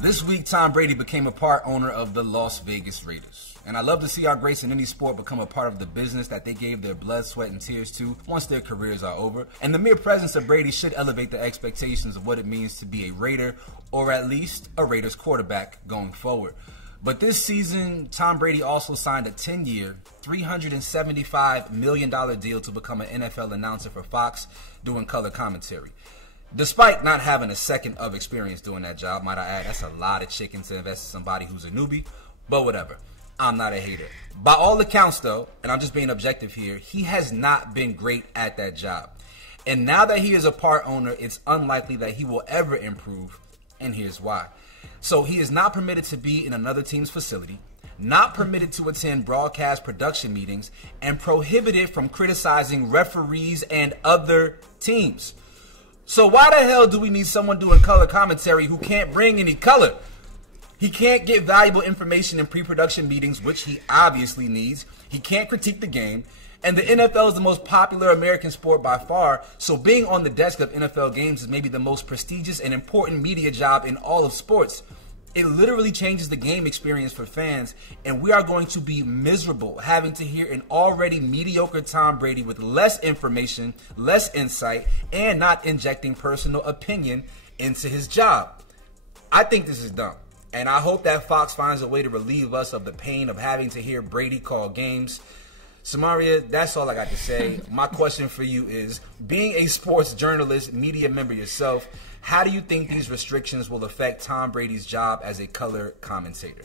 This week, Tom Brady became a part owner of the Las Vegas Raiders. And I love to see our greats in any sport become a part of the business that they gave their blood, sweat, and tears to once their careers are over. And the mere presence of Brady should elevate the expectations of what it means to be a Raider, or at least a Raiders quarterback going forward. But this season, Tom Brady also signed a 10-year, $375 million deal to become an NFL announcer for Fox, doing color commentary. Despite not having a second of experience doing that job, might I add, that's a lot of chicken to invest in somebody who's a newbie, but whatever. I'm not a hater. By all accounts, though, and I'm just being objective here, he has not been great at that job. And now that he is a part owner, it's unlikely that he will ever improve, and here's why. So he is not permitted to be in another team's facility, not permitted to attend broadcast production meetings, and prohibited from criticizing referees and other teams. So why the hell do we need someone doing color commentary who can't bring any color? He can't get valuable information in pre-production meetings, which he obviously needs. He can't critique the game. And the NFL is the most popular American sport by far, so being on the desk of NFL games is maybe the most prestigious and important media job in all of sports. It literally changes the game experience for fans, and we are going to be miserable having to hear an already mediocre Tom Brady with less information, less insight, and not injecting personal opinion into his job. I think this is dumb, and I hope that Fox finds a way to relieve us of the pain of having to hear Brady call games. Samaria, that's all I got to say. My question for you is, being a sports journalist, media member yourself, how do you think these restrictions will affect Tom Brady's job as a color commentator?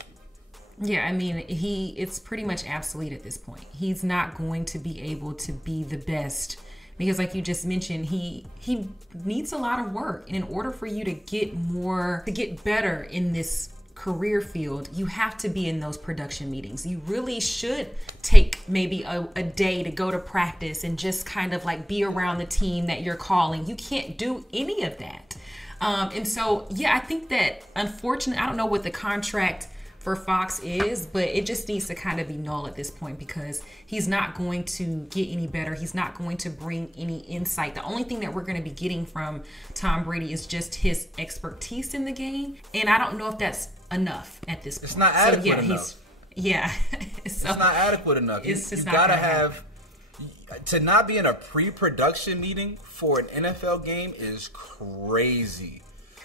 Yeah, I mean, it's pretty much obsolete at this point. He's not going to be able to be the best because, like you just mentioned, he needs a lot of work. And in order for you to get better in this career field, you have to be in those production meetings. You really should take maybe a day to go to practice and just kind of like be around the team that you're calling. You can't do any of that. And so, yeah, I think that unfortunately, I don't know what the contract for Fox is, but it just needs to kind of be null at this point because he's not going to get any better. He's not going to bring any insight. The only thing that we're going to be getting from Tom Brady is just his expertise in the game. And I don't know if that's enough at this point. It's not adequate enough. It's not adequate enough. It's just you gotta have to not be in a pre-production meeting for an NFL game is crazy.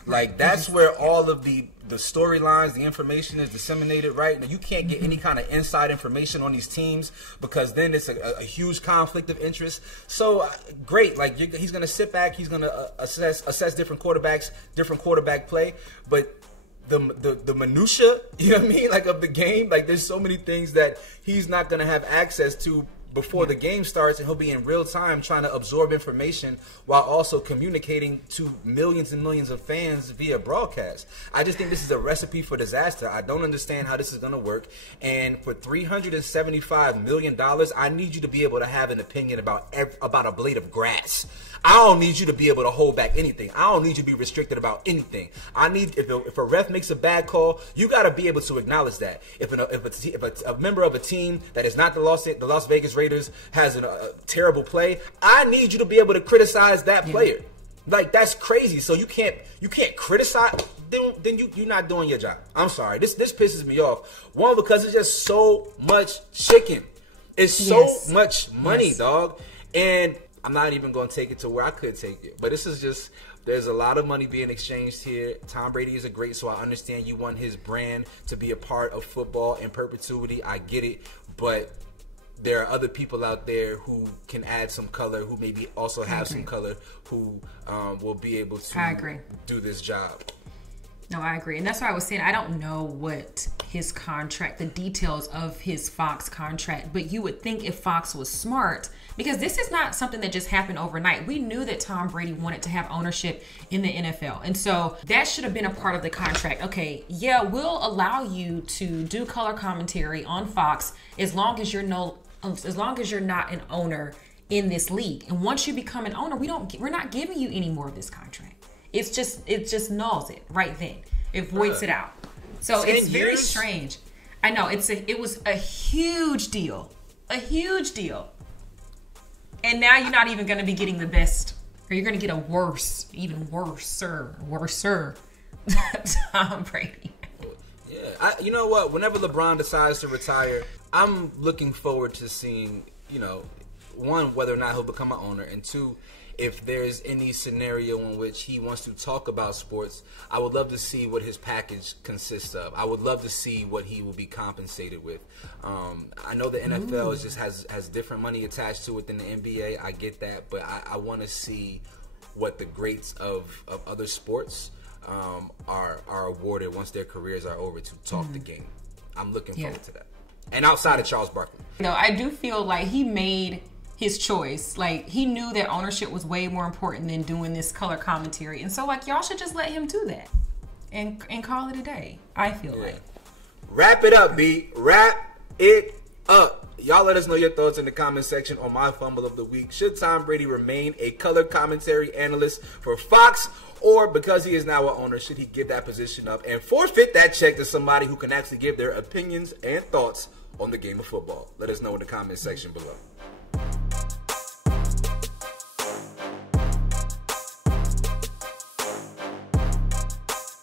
Like that's where all of the storylines, the information is disseminated, right? Now you can't get any kind of inside information on these teams because then it's a huge conflict of interest. So great, like he's gonna sit back, he's gonna assess different quarterbacks, different quarterback play, but the minutia, you know what I mean, like of the game, like there's so many things that he's not gonna have access to before the game starts, and he'll be in real time trying to absorb information while also communicating to millions and millions of fans via broadcast. I just think this is a recipe for disaster. I don't understand how this is going to work. And for $375 million, I need you to be able to have an opinion about a blade of grass. I don't need you to be able to hold back anything. I don't need you to be restricted about anything. I need, if a ref makes a bad call, you got to be able to acknowledge that. If a member of a team that is not the Las Vegas Raiders has a terrible play, I need you to be able to criticize that player. Like that's crazy. So you can't criticize. Then you're not doing your job. I'm sorry. This pisses me off. One, because it's just so much chicken. It's so much money, dog. And I'm not even going to take it to where I could take it. But this is just, there's a lot of money being exchanged here. Tom Brady is a great, so I understand you want his brand to be a part of football in perpetuity. I get it. But there are other people out there who can add some color, who maybe also have some color, who will be able to do this job. No, I agree. And that's why I was saying I don't know what his contract, the details of his Fox contract, but you would think if Fox was smart, because this is not something that just happened overnight. We knew that Tom Brady wanted to have ownership in the NFL. And so that should have been a part of the contract. Okay, yeah, we'll allow you to do color commentary on Fox as long as you're not an owner in this league. And once you become an owner, we're not giving you any more of this contract. It just nulls it right then. It voids it out. So it's very strange. I know it was a huge deal, and now you're not even going to be getting the best, or you're going to get a even worser Tom Brady. Yeah, you know what? Whenever LeBron decides to retire, I'm looking forward to seeing, one, whether or not he'll become an owner, and two, if there's any scenario in which he wants to talk about sports, I would love to see what his package consists of. I would love to see what he will be compensated with. I know the NFL just has different money attached to it than the NBA. I get that, but I want to see what the greats of other sports are awarded once their careers are over to talk the game. I'm looking forward to that. And outside of Charles Barkley. I do feel like he made his choice. Like, he knew that ownership was way more important than doing this color commentary. And so, like, y'all should just let him do that and call it a day, I feel like. Wrap it up, B. Wrap it up. Y'all let us know your thoughts in the comment section on my fumble of the week. Should Tom Brady remain a color commentary analyst for Fox, or because he is now an owner, should he give that position up and forfeit that check to somebody who can actually give their opinions and thoughts on the game of football? Let us know in the comment section below.